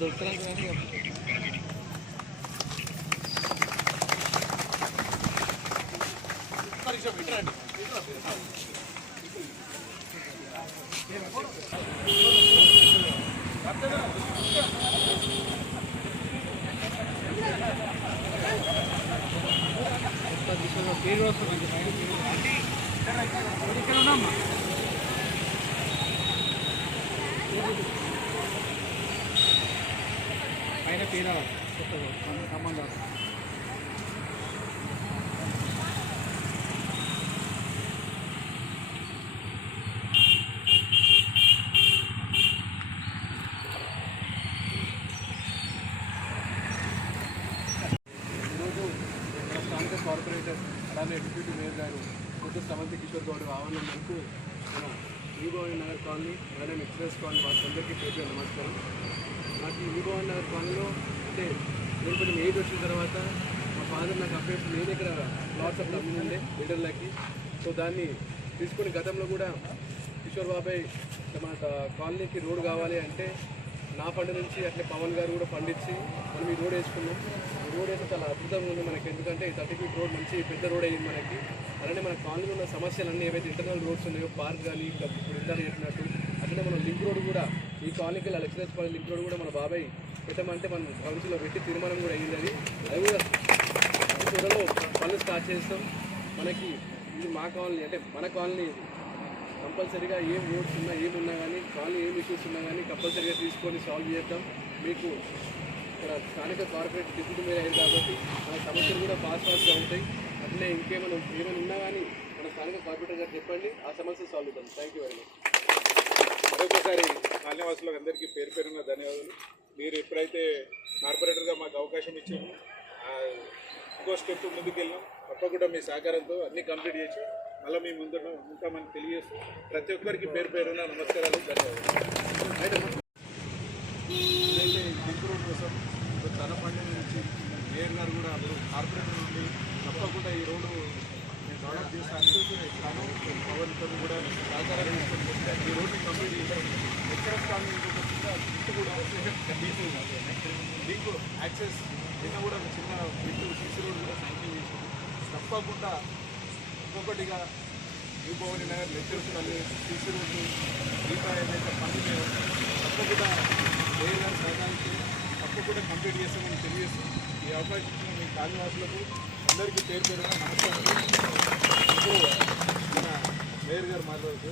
దొరుకుతారు కానీ పేరు వస్తుంది ఇక్కడ ఉన్నామ్మా పైన పేరు ఖమ్మం కార్పొరేటర్ అలానే డిప్యూటీ మేయర్ గారు కొద్ది సమంతి కిషోర్ గౌడ్ ఆహ్వానం మేరకు మనం భవన్ నగర్ కాలనీ అలానే ఎక్స్ప్రెస్ కాలనీ వాళ్ళందరికీ పేరు నమస్కారం. నాకు ఈ భవన్ నగర్ కాలనీలో అంటే నేను కొంచెం ఏజ్ వచ్చిన తర్వాత మా ఫాదర్ నాకు అప్పేసి నేను ఇక్కడ ప్లాట్స్ అప్పుడు అమ్మిండే లీడర్లకి. సో దాన్ని తీసుకుని గతంలో కూడా కిషోర్ బాబాయ్ మన కాలనీకి రోడ్ కావాలి అంటే నా ఫండ్ నుంచి అట్లే పవన్ గారు కూడా ఫండ్ ఇచ్చి మనం ఈ రోడ్ వేసుకున్నాం. ఈ రోడ్ అయితే చాలా అద్భుతంగా ఉంది మనకి, ఎందుకంటే 30 ఫీట్ రోడ్ మంచి పెద్ద రోడ్ అయ్యింది మనకి. అలానే మన కాలనీలో ఉన్న సమస్యలన్నీ ఏవైతే ఇంటర్నల్ రోడ్స్ ఉన్నాయో పార్క్ కానీ ఇప్పుడు ఇంటర్ చేసినట్టు అట్లనే మనం లింక్ రోడ్ కూడా ఈ కాలనీకి ఎక్స్ప్రెస్ కాలనీ లింక్ రోడ్ కూడా మన బాబాయ్ పెట్టమంటే మనం కౌన్సిల్లో పెట్టి తీర్మానం కూడా అయ్యింది. అది కూడా త్వరలో పనులు స్టార్ట్ చేస్తాం. మనకి ఇది మా కాలనీ అంటే మన కాలనీ కంపల్సరీగా ఏం రోడ్స్ ఉన్నా ఏమున్నా కానీ కాలనీ ఏం ఇష్యూస్ ఉన్నా కానీ కంపల్సరీగా తీసుకొని సాల్వ్ చేద్దాం. మీకు ఇక్కడ స్థానిక కార్పొరేట్ డిప్యూటీ మేయర్ అయింది కాబట్టి మన సమస్యలు కూడా ఫాస్ట్గా ఉంటాయి. అట్లే ఏమైనా ఉన్నా కానీ మన స్థానిక కార్పొరేటర్ గారు చెప్పండి, ఆ సమస్య సాల్వ్ అవుతాం. Thank you very much. మరొకసారి కాలనీవాసులకు అందరికీ పేరు పేరున్న ధన్యవాదాలు. మీరు ఎప్పుడైతే కార్పొరేటర్గా మాకు అవకాశం ఇచ్చామో ఇంకో స్టెప్ ముందుకెళ్ళాం. తప్పకుండా మీ సహకారంతో అన్నీ కంప్లీట్ చేసి మళ్ళీ మీ ముందు ఉంటామని తెలియజేస్తూ ప్రతి ఒక్కరికి పేరు పేరున్న నమస్కారాలు, ధన్యవాదాలు. ఇదైతే లింక్ రోడ్ కోసం తన ఫండ్ నుంచి మేయర్ గారు కూడా కార్పొరేటర్ నుండి తప్పకుండా ఈ రోడ్డు నేను డెవలప్ చేస్తాను. తను పవన్తో కూడా సహకారం తీసుకొని ఈ రోడ్ని కంప్లీట్ చేశాను. ఎక్కడ స్థానం ఇంకొక కూడా లింక్ యాక్సెస్ నిన్న కూడా ఒక చిన్న బిట్టు సీసీ రోడ్ కూడా శాంక్షన్ చేశాను. తప్పకుండా ఇంకొకటిగా న్యూ భవానీ నగర్ లెక్చర్స్ కానీ సీసీ రోడ్లు మిగతా ఏదైతే పనులు తప్పకుండా మేయర్ గారు సహకరించి తప్పకుండా కంప్లీట్ చేస్తామని తెలియజేస్తాం. ఈ అవకాశం ఇచ్చిన మీ కాలనీవాసులకు అందరికీ పేరు పేరున నమస్కారం. ఇప్పుడు మన మేయర్ గారు మాట్లాడుతూ